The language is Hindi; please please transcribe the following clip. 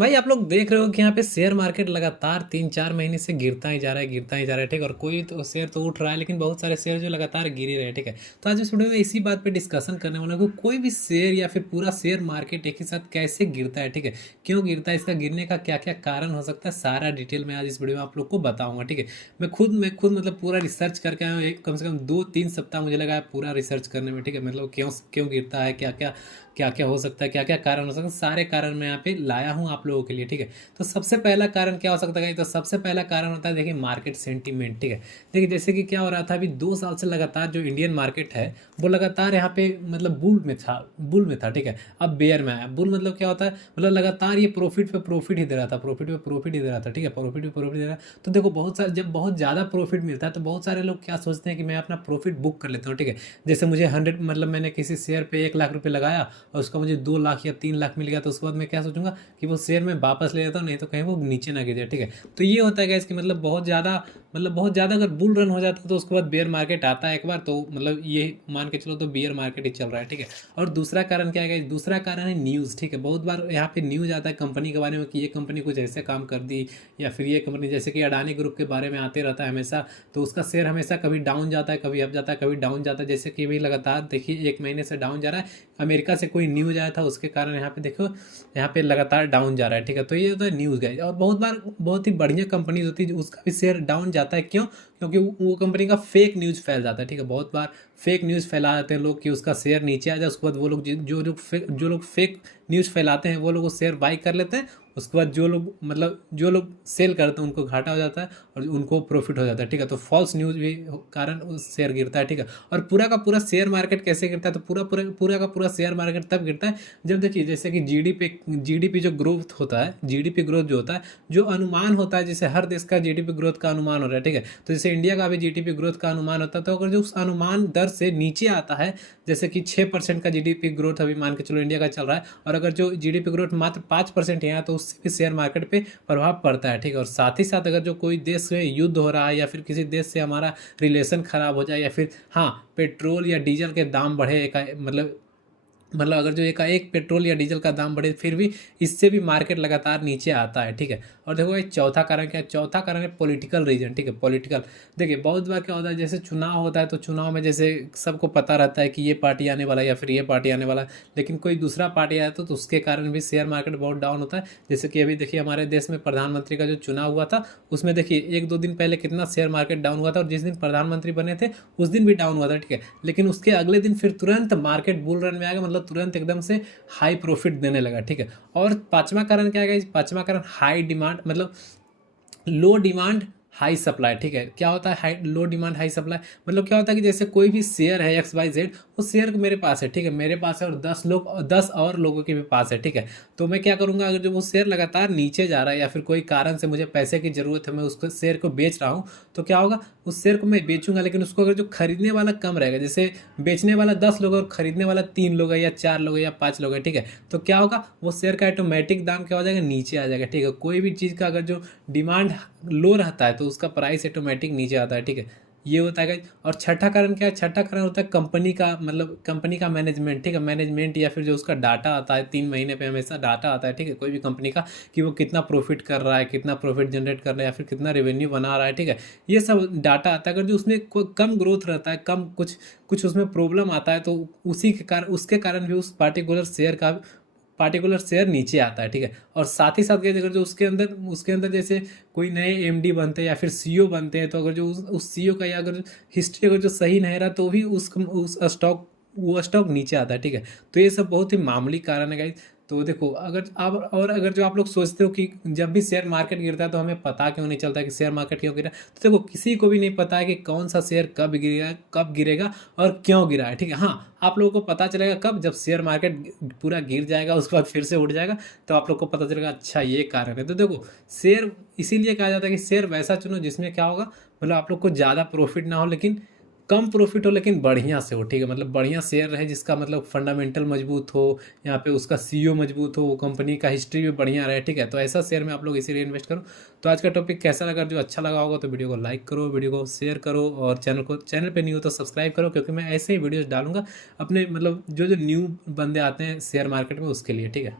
भाई आप लोग देख रहे हो कि यहाँ पे शेयर मार्केट लगातार 3-4 महीने से गिरता ही जा रहा है, गिरता ही जा रहा है, ठीक है। और कोई तो शेयर तो उठ रहा है, लेकिन बहुत सारे शेयर जो लगातार गिर ही रहे हैं, ठीक है। तो आज इस वीडियो में इसी बात पे डिस्कशन करने वाला हूँ कि कोई भी शेयर या फिर पूरा शेयर मार्केट एक ही साथ कैसे गिरता है, ठीक है। क्यों गिरता है, इसका गिरने का क्या क्या कारण हो सकता है, सारा डिटेल में आज इस वीडियो में आप लोग को बताऊंगा, ठीक है। मैं खुद मतलब पूरा रिसर्च करके आया हूँ, कम से कम 2-3 सप्ताह मुझे लगा है पूरा रिसर्च करने में, ठीक है। मतलब क्यों क्यों गिरता है, क्या क्या हो सकता है, क्या क्या कारण हो सकता है, सारे कारण मैं यहाँ पे लाया हूँ आप लोगों के लिए, ठीक है। तो सबसे पहला कारण क्या हो सकता है, तो सबसे पहला कारण होता है, देखिए, मार्केट सेंटीमेंट, ठीक है। देखिए जैसे कि क्या हो रहा था, अभी 2 साल से लगातार जो इंडियन मार्केट है वो लगातार यहाँ पे मतलब बुल में था, ठीक है। अब बेयर में आया। बुल मतलब क्या होता है, मतलब लगातार ये प्रॉफिट पे प्रॉफिट ही दे रहा था, प्रॉफिट पे प्रॉफिट ही दे रहा था, ठीक है। प्रॉफिट पे प्रॉफिट दे रहा है। तो देखो, बहुत सारे जब बहुत ज़्यादा प्रॉफिट मिलता है तो बहुत सारे लोग क्या सोचते हैं कि मैं अपना प्रॉफिट बुक कर लेता हूँ, ठीक है। जैसे मुझे 100 मतलब मैंने किसी शेयर पे 1 लाख रुपये लगाया और उसका मुझे 2 लाख या 3 लाख मिल गया, तो उसके बाद मैं क्या सोचूंगा कि वो शेयर में वापस ले लेता हूँ, नहीं तो कहीं वो नीचे ना गिर जाए, ठीक है। तो ये होता है गाइस कि मतलब बहुत ज़्यादा अगर बुल रन हो जाता है तो उसके बाद बेयर मार्केट आता है एक बार, तो मतलब ये मान के चलो तो बेयर मार्केट ही चल रहा है, ठीक है। और दूसरा कारण क्या है गाइस, दूसरा कारण है न्यूज़, ठीक है। बहुत बार यहाँ पे न्यूज़ आता है कंपनी के बारे में कि ये कंपनी कुछ ऐसे काम कर दी, या फिर ये कंपनी, जैसे कि अडानी ग्रुप के बारे में आते रहता है हमेशा, तो उसका शेयर हमेशा कभी डाउन जाता है, कभी अप जाता है, कभी डाउन जाता है। जैसे कि भी लगातार देखिए 1 महीने से डाउन जा रहा है। अमेरिका से कोई न्यूज़ आया था, उसके कारण यहाँ पे देखो, यहाँ पे लगातार डाउन जा रहा है, ठीक है। तो ये होता है न्यूज़ गाइस। और बहुत बार बहुत ही बढ़िया कंपनीज होती है उसका भी शेयर डाउन जाता है, क्यों? क्योंकि वो कंपनी का फेक न्यूज़ फैल जाता है, ठीक है। बहुत बार फेक न्यूज़ फैला देते हैं लोग कि उसका शेयर नीचे आ जाए, उसके बाद वो लोग जो लोग फेक न्यूज़ फैलाते हैं वो लोग वो शेयर बाई कर लेते हैं। उसके बाद जो लोग सेल करते हैं उनको घाटा हो जाता है और उनको प्रॉफिट हो जाता है, ठीक है। तो फॉल्स न्यूज़ भी कारण उस शेयर गिरता है, ठीक है। और पूरा का पूरा शेयर मार्केट कैसे गिरता है, तो पूरा का पूरा शेयर मार्केट तब गिरता है जब, देखिए, जैसे कि जीडीपी जो ग्रोथ होता है, जीडीपी ग्रोथ जो होता है, जो अनुमान होता है, जैसे हर देश का जीडीपी ग्रोथ का अनुमान हो रहा है, ठीक है। तो जैसे इंडिया का भी जीडीपी ग्रोथ का अनुमान होता है, तो अगर जो उस अनुमान दर से नीचे आता है, जैसे कि 6% का जीडीपी ग्रोथ अभी मान के चलो इंडिया का चल रहा है, और अगर जो जीडीपी ग्रोथ मात्र 5% है, तो उससे भी शेयर मार्केट पे प्रभाव पड़ता है, ठीक है। और साथ ही साथ अगर जो कोई देश में युद्ध हो रहा है, या फिर किसी देश से हमारा रिलेशन खराब हो जाए, या फिर हाँ, पेट्रोल या डीजल के दाम बढ़े, मतलब अगर जो एक पेट्रोल या डीजल का दाम बढ़े, फिर भी इससे भी मार्केट लगातार नीचे आता है, ठीक है। और देखो ये चौथा कारण क्या है, चौथा कारण है पॉलिटिकल रीजन, ठीक है। पॉलिटिकल, देखिए बहुत बार क्या होता है, जैसे चुनाव होता है तो चुनाव में जैसे सबको पता रहता है कि ये पार्टी आने वाला है या फिर ये पार्टी आने वाला है, लेकिन कोई दूसरा पार्टी आया तो उसके कारण भी शेयर मार्केट बहुत डाउन होता है। जैसे कि अभी देखिए हमारे देश में प्रधानमंत्री का जो चुनाव हुआ था, उसमें देखिए 1-2 दिन पहले कितना शेयर मार्केट डाउन हुआ था, और जिस दिन प्रधानमंत्री बने थे उस दिन भी डाउन हुआ था, ठीक है। लेकिन उसके अगले दिन फिर तुरंत मार्केट बुल रन में आ गया, मतलब तुरंत एकदम से हाई प्रॉफिट देने लगा, ठीक है। और पांचवा कारण क्या है, पांचवा कारण हाई डिमांड, मतलब लो डिमांड हाई सप्लाई, ठीक है। क्या होता है high low demand high supply, मतलब क्या होता है कि जैसे कोई भी शेयर है XYZ, उस शेयर मेरे पास है, ठीक है, मेरे पास है, और 10 और लोगों के भी पास है, ठीक है। तो मैं क्या करूंगा, अगर जो वो शेयर लगातार नीचे जा रहा है, या फिर कोई कारण से मुझे पैसे की जरूरत है, मैं उसको शेयर को बेच रहा हूँ, तो क्या होगा, उस शेयर को मैं बेचूंगा, लेकिन उसको अगर जो खरीदने वाला कम रहेगा, जैसे बेचने वाला 10 लोग और खरीदने वाला 3 लोग है, या 4 लोग है, या 5 लोग है, ठीक है। तो क्या होगा, वो शेयर का ऑटोमेटिक दाम क्या हो जाएगा, नीचे आ जाएगा, ठीक है। कोई भी चीज़ का अगर जो डिमांड लो रहता है तो उसका प्राइस ऑटोमेटिक नीचे आता है, ठीक है। ये होता है guys। और छठा कारण क्या है, छठा कारण होता है कंपनी का, मतलब कंपनी का मैनेजमेंट, ठीक है। मैनेजमेंट या फिर जो उसका डाटा आता है, 3 महीने पे हमेशा डाटा आता है, ठीक है, कोई भी कंपनी का, कि वो कितना प्रॉफिट कर रहा है, कितना प्रॉफिट जनरेट कर रहा है, या फिर कितना रेवेन्यू बना रहा है, ठीक है। ये सब डाटा आता है। अगर जो उसमें कम ग्रोथ रहता है, कम कुछ कुछ उसमें प्रॉब्लम आता है, तो उसी के कारण, उसके कारण भी उस पार्टिकुलर शेयर नीचे आता है, ठीक है। और साथ ही साथ अगर जो उसके अंदर जैसे कोई नए MD बनते हैं या फिर CEO बनते हैं, तो अगर जो उस CEO का या अगर हिस्ट्री अगर जो सही नहीं रहा, तो भी उस स्टॉक वो स्टॉक नीचे आता है, ठीक है। तो ये सब बहुत ही मामूली कारण है गाइस। तो देखो, अगर आप और अगर जो आप लोग सोचते हो कि जब भी शेयर मार्केट गिरता है तो हमें पता क्यों नहीं चलता कि शेयर मार्केट क्यों गिरा, तो देखो, किसी को भी नहीं पता है कि कौन सा शेयर कब गिरेगा और क्यों गिरा है, ठीक है। हाँ, आप लोगों को पता चलेगा कब, जब शेयर मार्केट पूरा गिर जाएगा, उसके बाद फिर से उठ जाएगा, तो आप लोग को पता चलेगा अच्छा ये कारण है। तो देखो, शेयर इसीलिए कहा जाता है कि शेयर वैसा चुनो जिसमें क्या होगा, मतलब आप लोग को ज़्यादा प्रॉफिट ना हो, लेकिन कम प्रॉफिट हो, लेकिन बढ़िया से हो, ठीक है। मतलब बढ़िया शेयर रहे जिसका मतलब फंडामेंटल मजबूत हो, यहाँ पे उसका CEO मजबूत हो, कंपनी का हिस्ट्री भी बढ़िया रहे, ठीक है। तो ऐसा शेयर में आप लोग इसीलिए इन्वेस्ट करो। तो आज का टॉपिक कैसा लगा, जो अच्छा लगा होगा तो वीडियो को लाइक करो, वीडियो को शेयर करो, और चैनल पे नहीं हो तो सब्सक्राइब करो, क्योंकि मैं ऐसे ही वीडियोस डालूंगा अपने, मतलब जो जो न्यू बंदे आते हैं शेयर मार्केट में उसके लिए, ठीक है।